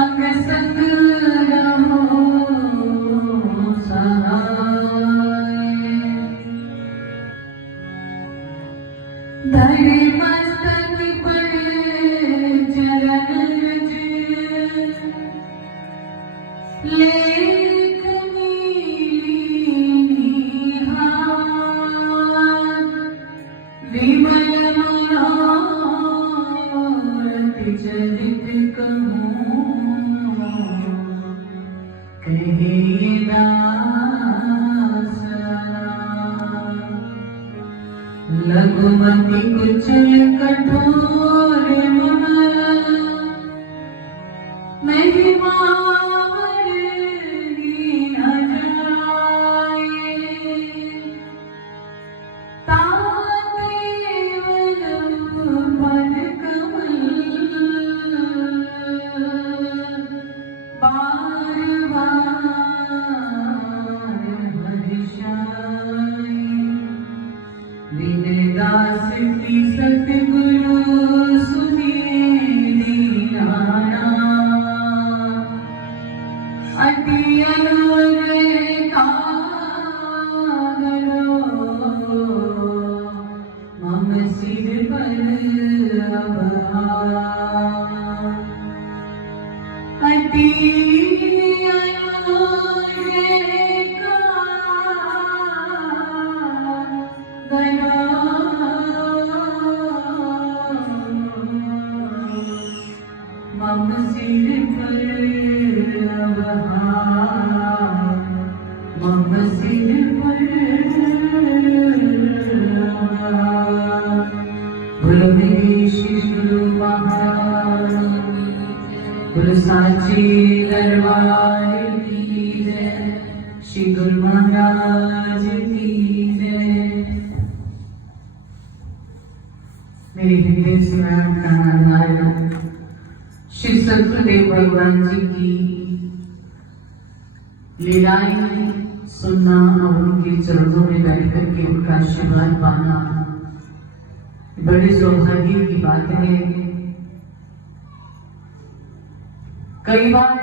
अंग संग रहो सहाय। धरे मस्तक पर चरण रज, लेख नीली निहार। विमल मनोरथ चरित कहूँ, कहे दास लघुमति कुचल कठोर महिमा सतगुरु सुने दीनाना। अति अनुग्रह कागरो मम सिर पर अभार। अति मम सिर पर अभार, मम सिर पर अभार। बोलो मेरे श्री गुरु महाराज, गुरु साची दरबार की जय, श्री गुरु महाराज की जय। मेरे हृदय से नारायण श्री सतगुरुदेव भगवान जी की लीलाएं सुनना और उनके चरणों में बैठ करके उनका आशीर्वाद पाना बड़े सौभाग्य की बात है। कई बार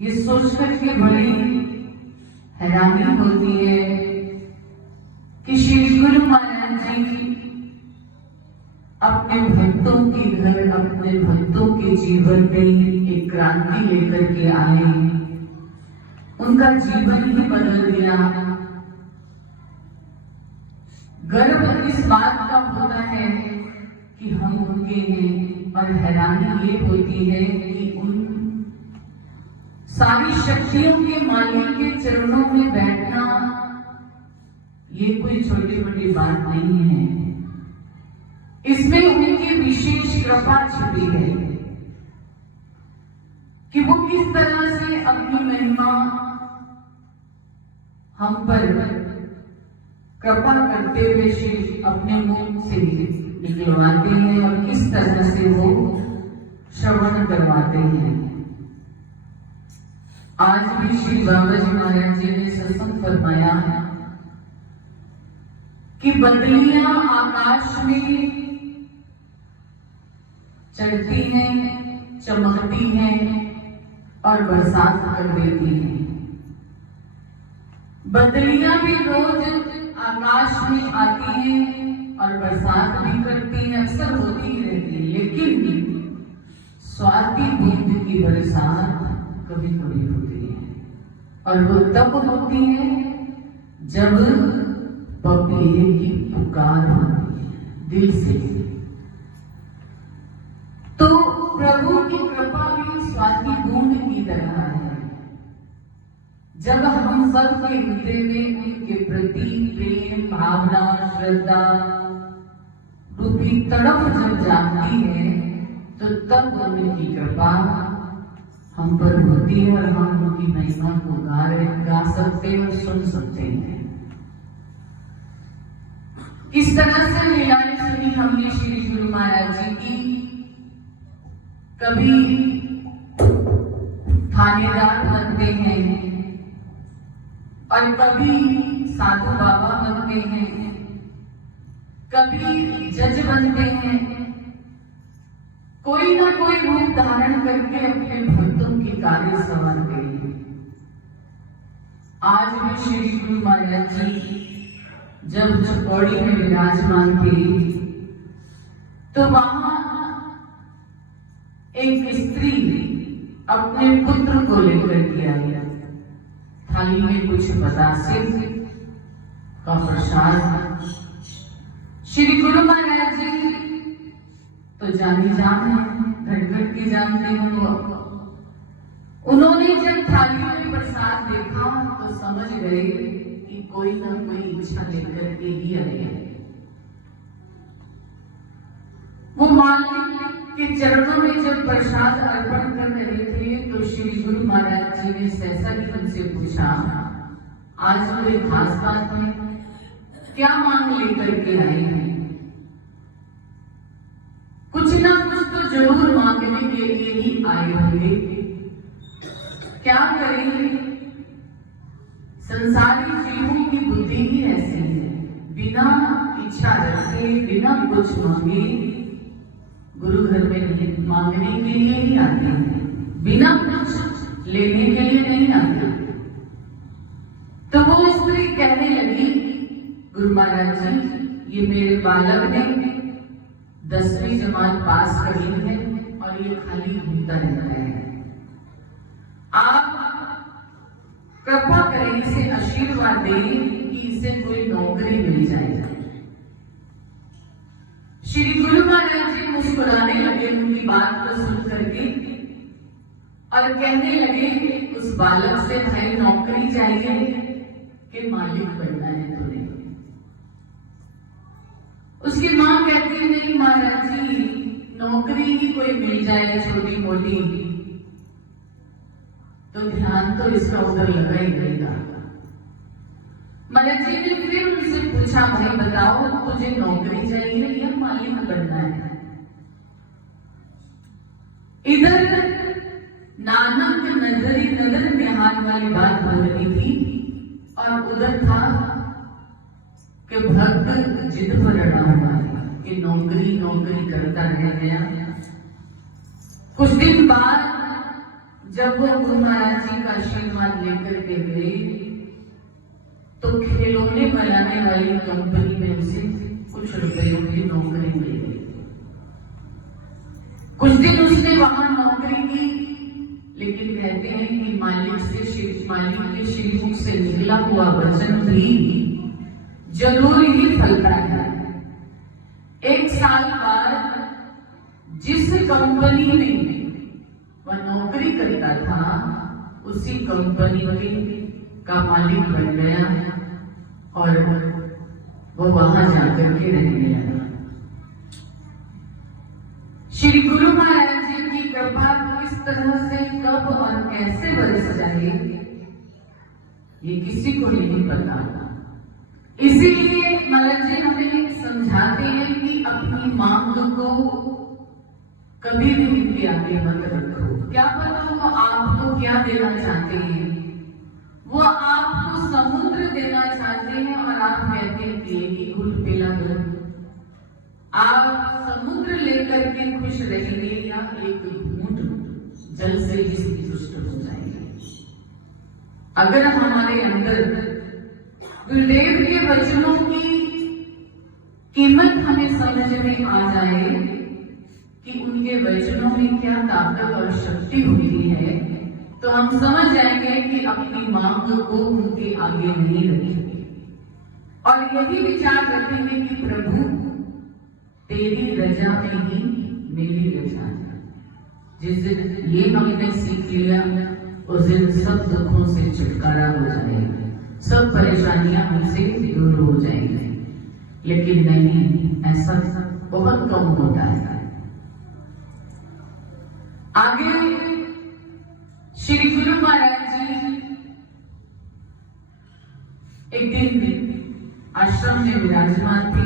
ये सोच करके बड़ी हैरानी होती है कि श्री गुरु महाराज जी अपने भक्तों के घर, अपने भक्तों के जीवन में एक क्रांति लेकर के आए। उनका जीवन ही बदल दिया। गर्व इस बात का होता है कि हम उनके हैं, और हैरानी ये होती है कि उन सारी शक्तियों के मालिक के चरणों में बैठना ये कोई छोटी छोटी बात नहीं है। इसमें उनकी विशेष कृपा छिपी है कि वो किस तरह से अपनी महिमा हम पर कृपा करते हुए श्री अपने मुख से निकलवाते हैं और किस तरह से वो श्रवण करवाते हैं। आज भी श्री बाबा जी महाराज जी ने सत्संग फरमाया है कि बदलियां आकाश में चढ़ती हैं, चमकती हैं और बरसात कर देती हैं। बदलियां भी रोज आकाश में आती हैं और बरसात भी करती हैं, अक्सर होती ही रहती है। लेकिन स्वाति बूंद की बरसात कभी कभी होती है, और वो तब होती है जब पपीहे की पुकार होती है दिल से। तो प्रभु की कृपा भी स्वाति बूंद की तरह है। जब हम सब के हृदय में उनके प्रति प्रेम, भावना, श्रद्धा रूपी तड़प जब जागती है, तो तब उनकी कृपा हम पर होती है और हम उनकी महिमा को गा सकते और सुन सकते हैं। किस तरह से लीलाएं सुनी हमने श्री गुरु महाराज जी की। कभी थानेदार बनते हैं और कभी साधु बाबा बनते हैं, कभी जज बनते हैं, कोई ना कोई रूप धारण कर करके अपने भक्तों के कार्य संवार गए। आज भी श्री गुरु महाराज जी जब चकौड़ी में विराजमान थे तो वहां एक स्त्री अपने पुत्र को लेकर के आई। थाली में कुछ बतासे का प्रसाद। श्री गुरु महाराज जी तो जानी जान है, घट के जानते हो। उन्होंने जब थाली में प्रसाद देखा तो समझ गए कि कोई ना कोई इच्छा लेकर के ही आए हैं। वो मालिक के चरणों में जब प्रसाद अर्पण कर रहे थे तो श्री गुरु महाराज जी ने सहसा ही उनसे पूछा, आज कोई खास बात है, क्या मांग लेकर के आए हैं? कुछ ना कुछ तो जरूर मांगने के लिए ही आए होंगे। क्या करें, संसारी जीवों की बुद्धि ही ऐसी है, बिना इच्छा रखे बिना कुछ मांगे गुरु घर में मांगने के लिए ही आते हैं, बिना कुछ लेने के लिए नहीं आते। तो वो स्त्री कहने लगी, गुरु महाराज जी ये मेरे बालक ने 10वीं जमात पास करी है और ये खाली घूमता रहता है, आप कृपा करें इसे आशीर्वाद दें कि इसे कोई नौकरी मिल जाए। श्री गुरु महाराज जी मुस्कुराने लगे उनकी बात को सुन करके और कहने लगे, उस बालक से भाई नौकरी चाहिए कि मालिक बनना है तुम्हें? उसकी मां कहती है, नहीं महाराज जी नौकरी ही कोई मिल जाए छोटी मोटी तो ध्यान तो इसका उधर लगा ही रहेगा। महाराज जी ने फिर उनसे पूछा, भाई बताओ तुझे नौकरी चाहिए या मालिक बनना है? इधर नानक नजरी नजर निहार वाली बात हो रही थी और उधर था कि भक्त जिद पर अड़ा हुआ है कि नौकरी नौकरी करता रह गया। कुछ दिन बाद जब वो गुरु महाराज जी का आशीर्वाद लेकर के गए तो खिलौने बनाने वाली कंपनी में उसे कुछ रुपयों की नौकरी मिल गई। कुछ दिन उसने वहां नौकरी की, लेकिन कहते हैं कि मालिक के श्रीमुख से निकला हुआ वचन भी जरूर ही फलता है। 1 साल बाद जिस कंपनी में वह नौकरी करता था उसी कंपनी का मालिक बन गया और वो वहां जाकर के रहने लगा। श्री गुरु महाराज जी की कृपा किस तरह से कब और कैसे बरस जाए ये किसी को नहीं पता। इसीलिए महाराज जी हमें समझाते हैं कि अपनी मांग को कभी भी उनके आगे मत रखो। क्या पता वो आपको क्या देना चाहते हैं, वो आपको समुद्र देना चाहते हैं और आप कहते हैं कि एक घूंट पिला दो। आप समुद्र लेकर के खुश रहेंगे या एक घूंट जल से ही संतुष्ट हो जाएंगे? अगर हमारे अंदर गुरुदेव के वचनों की कीमत हमें समझ में आ जाए कि उनके वचनों में क्या ताकत और शक्ति होती है, तो हम समझ जाएंगे कि अपनी मांग को उनके आगे नहीं रखेंगे और यही विचार रखेंगे कि प्रभु तेरी रजा में ही मेरी रजा है। जिस दिन ये हमने सीख लिया उस दिन सब दुखों से छुटकारा हो जाएगा, सब परेशानियां हमसे दूर हो जाएंगी। लेकिन नहीं, ऐसा बहुत कम होता है। आगे श्री गुरु महाराज जी एक दिन आश्रम में विराजमान थे।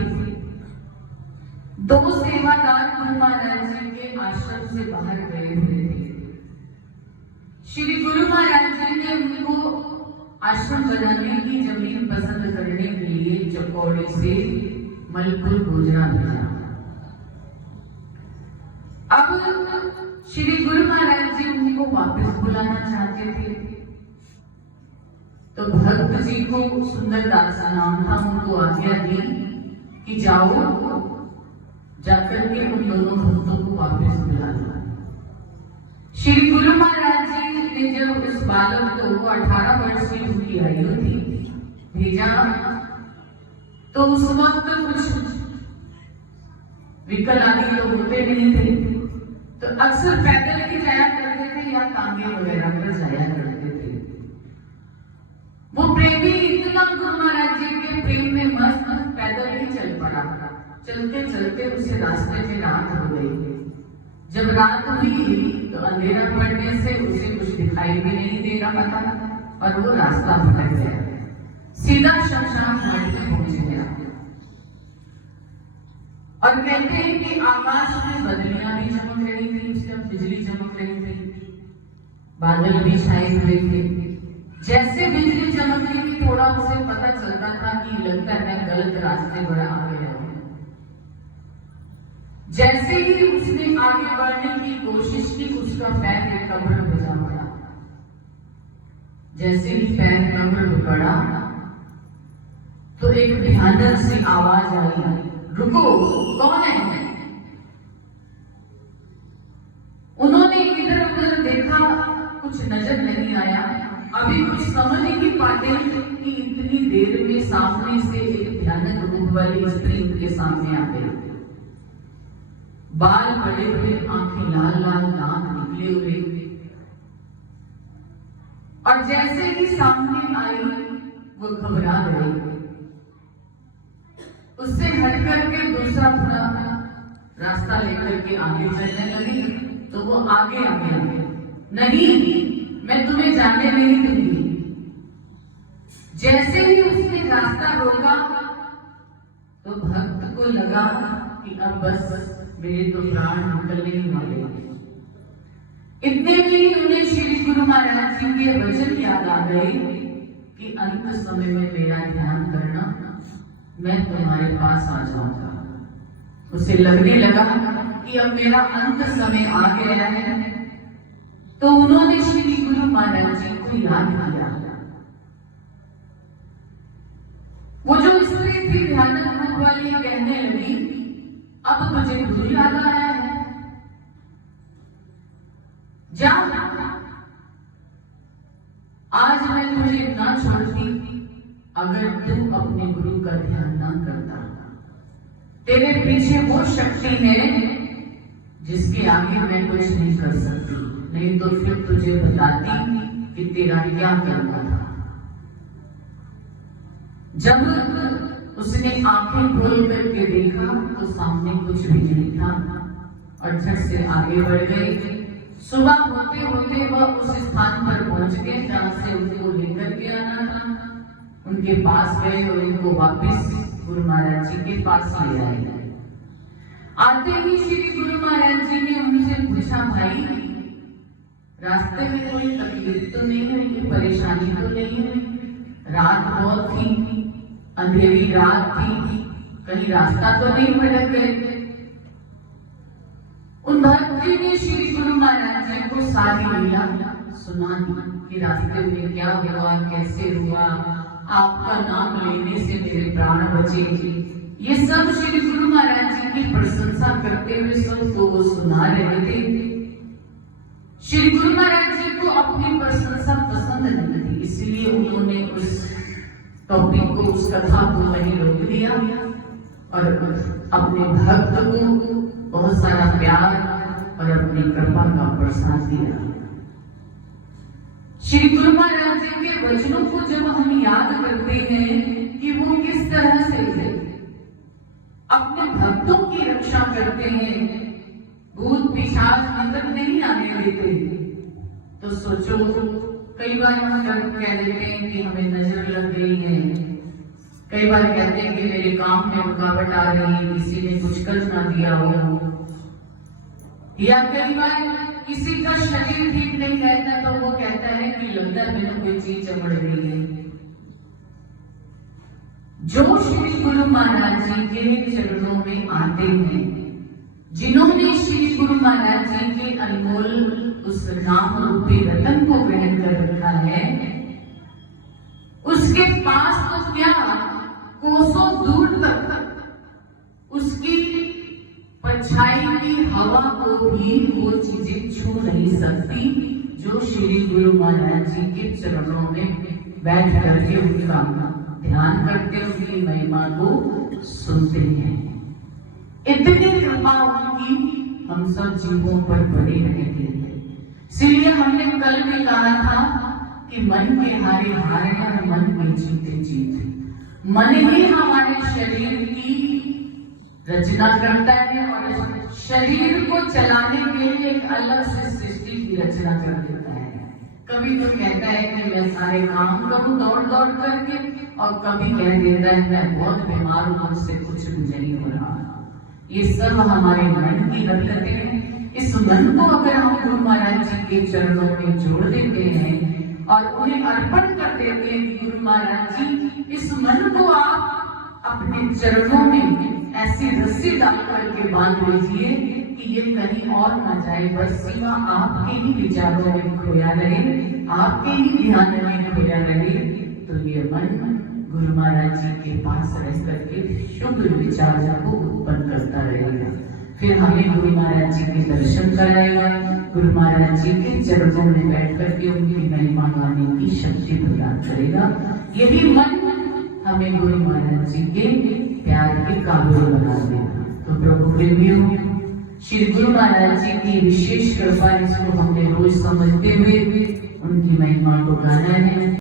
2 सेवादार गुरु महाराज जी के आश्रम से बाहर गए हुए थे। श्री गुरु महाराज जी ने उनको आश्रम बनाने की जमीन पसंद करने के लिए चकौड़ी से मलपुर गुजरा भेजा। अब श्री गुरु महाराज को वापस बुलाना चाहते थे। तो भक्त जी को, सुंदरदास नाम था, उनको आज्ञा दी कि जाओ, जाकर के उन दोनों भक्तों को वापस बुला लो। श्री गुरु महाराज जी ने जब इस बालक को 18 वर्ष की उनकी आयु थी भेजा, तो उस वक्त कुछ विकल आदि तो होते नहीं थे, तो अक्सर पैदल ही जाया करते थे या तांगे वगैरह पर जाया करते थे। वो प्रेमी इतना गुरु महाराज जी के प्रेम में मस्त पैदल ही चल पड़ा। चलते चलते उसे रास्ते में रात हो गई। जब रात हुई तो अंधेरा पड़ने से उसे कुछ दिखाई भी नहीं दे रहा था और वो रास्ता भटक गया, सीधा शमशान घाट में पहुंच गया। और कहते हैं कि आकाश में बदलियां भी चमक रही थी, उस टाइम बिजली चमक रही थी, बादल भी छाए हुए थे। जैसे बिजली चमक रही थी, थोड़ा उसे पता चलता था कि लगता है गलत रास्ते पर आ गया। जैसे ही उसने आगे बढ़ने की कोशिश की, उसका पैर एक कब्र में जा पड़ा। जैसे ही पैर कब्र में पड़ा तो एक भयानक सी आवाज आई, रुको, कौन है? उन्होंने इधर उधर देखा, कुछ नजर नहीं आया। अभी कुछ समझ ही नहीं पाते कि इतनी देर में सामने से एक भयानक रूप वाली स्त्री उनके सामने आ गई। बाल बड़े हुए, आंखें लाल लाल, दांत निकले हुए। और जैसे ही सामने आई वो घबरा गई। उससे हट करके दूसरा पूरा रास्ता लेकर के आगे चलने लगी। तो वो आगे आगे नहीं, मैं तुम्हें जाने नहीं दूंगी। जैसे ही उसने रास्ता रोका तो भक्त को लगा कि अब बस मेरे तो प्राण निकलने ही वाले। इतने में ही उन्हें श्री गुरु महाराज जी के वचन याद आ गए कि अंत समय में मेरा ध्यान करना, मैं तुम्हारे पास आ जाऊंगा। उसे लगने लगा कि अब मेरा अंत समय आ गया है। तो उन्होंने श्री गुरु महाराज जी को याद किया। वो जो स्त्री थी भयानक रूप वाली, कहने लगी, अब तुझे गुरु याद आया है, जा, आज मैं तुझे ना छोड़ती अगर तू अपने गुरु का ध्यान ना करता। तेरे पीछे वो शक्ति है जिसके आगे मैं कुछ नहीं कर सकती, नहीं तो फिर तुझे बताती कि तेरा क्या करना था। जब उसने आंखें खोल करके देखा तो सामने कुछ भी नहीं था और झट से आगे बढ़ गए। सुबह होते होते वह उस स्थान पर पहुंच गए जहां से उनको लेकर के आना था। उनके पास गए और उनको वापस गुरु महाराज जी के पास ले आए। आते ही श्री गुरु महाराज जी ने उनसे पूछा, भाई रास्ते में कोई तकलीफ तो नहीं हुई, कोई परेशानी तो नहीं हुई? रात बहुत थी, अंधेरी रात थी, कहीं रास्ता तो नहीं भटक गए? उन भक्त जी ने श्री गुरु महाराज जी को सारी लीला सुना दी कि रास्ते में क्या हुआ, कैसे हुआ, आपका नाम लेने से मेरे प्राण बचे। ये सब श्री गुरु महाराज जी की प्रशंसा करते हुए सबको वो सुना रहे थे। श्री गुरु महाराज जी को अपनी प्रशंसा पसंद नहीं थी, इसलिए उन्होंने उस टॉपिक को, उस कथा को वहीं रोक दिया और अपने भक्त को बहुत सारा प्यार और अपनी कृपा का प्रसाद दिया। श्री गुरु महाराज जी के वचनों को जब हम याद करते हैं कि वो किस तरह से अपने भक्तों की रक्षा करते हैं, भूत पिशाच अंदर नहीं आने देते, तो सोचो कई बार हम कह देते हैं कि हमें नजर लग गई है, कई बार कहते हैं कि मेरे काम में रुकावट आ रही है, किसी ने कुछ कर ना दिया हो, या कई बार किसी का शरीर ठीक नहीं रहता तो वो कहता है कि लगता है मैंने कोई चीज चमड़ रही है। जो श्री गुरु महाराज जी के चरणों में आते हैं जिन्होंने श्री गुरु महाराज जी के अनमोल उस नाम रूपी रतन को ग्रहण कर रखा है, उसके पास तो क्या कोसों दूर तक उसकी परछाई की हवा को भी वो चीजें छू नहीं सकती जो श्री गुरु महाराज जी के चरणों में बैठ करके उनका ध्यान करते, उनकी महिमा को सुनते हैं। इतनी कृपा उनकी हम सब जीवों पर बनी रहती है। इसलिए हमने कल भी कहा था कि मन के हारे हारे और मन में जीते जीत। मन ही हमारे शरीर की रचना करता है और शरीर को चलाने के लिए एक अलग से सृष्टि की रचना कर देता है। कभी तो कहता है कि मैं सारे काम करूं दौड़ दौड़ करके, और कभी कह देता है मैं बहुत बीमार हूं, मुझसे कुछ भी नहीं हो रहा। ये सब हमारे मन की हरकतें हैं। इस मन को अगर हम गुरु महाराज जी के चरणों में जोड़ देते हैं और उन्हें अर्पण कर देते हैं कि गुरु महाराज जी इस मन को आप अपने चरणों में ऐसी रस्सी डाल करके बांध लीजिए कि ये कहीं और न जाए, बस सीमा आपके ही विचारों में खोया रहे, आपके ही ध्यान में खोया रहे, तो ये मन गुरु महाराज जी के पास रह करके शुभ विचारों को उत्पन्न करता रहेगा। फिर हमें गुरु महाराज जी के दर्शन कराएगा, गुरु महाराज जी के चरणों में बैठ करके उनकी महिमा गाने की शक्ति प्रदान करेगा। यही मन हमें गुरु महाराज जी के प्यार के काबिल बना देगा। तो प्रभु प्रेमियों, श्री गुरु महाराज जी की विशेष कृपा, इसको हमने रोज समझते हुए उनकी महिमा को गाना है।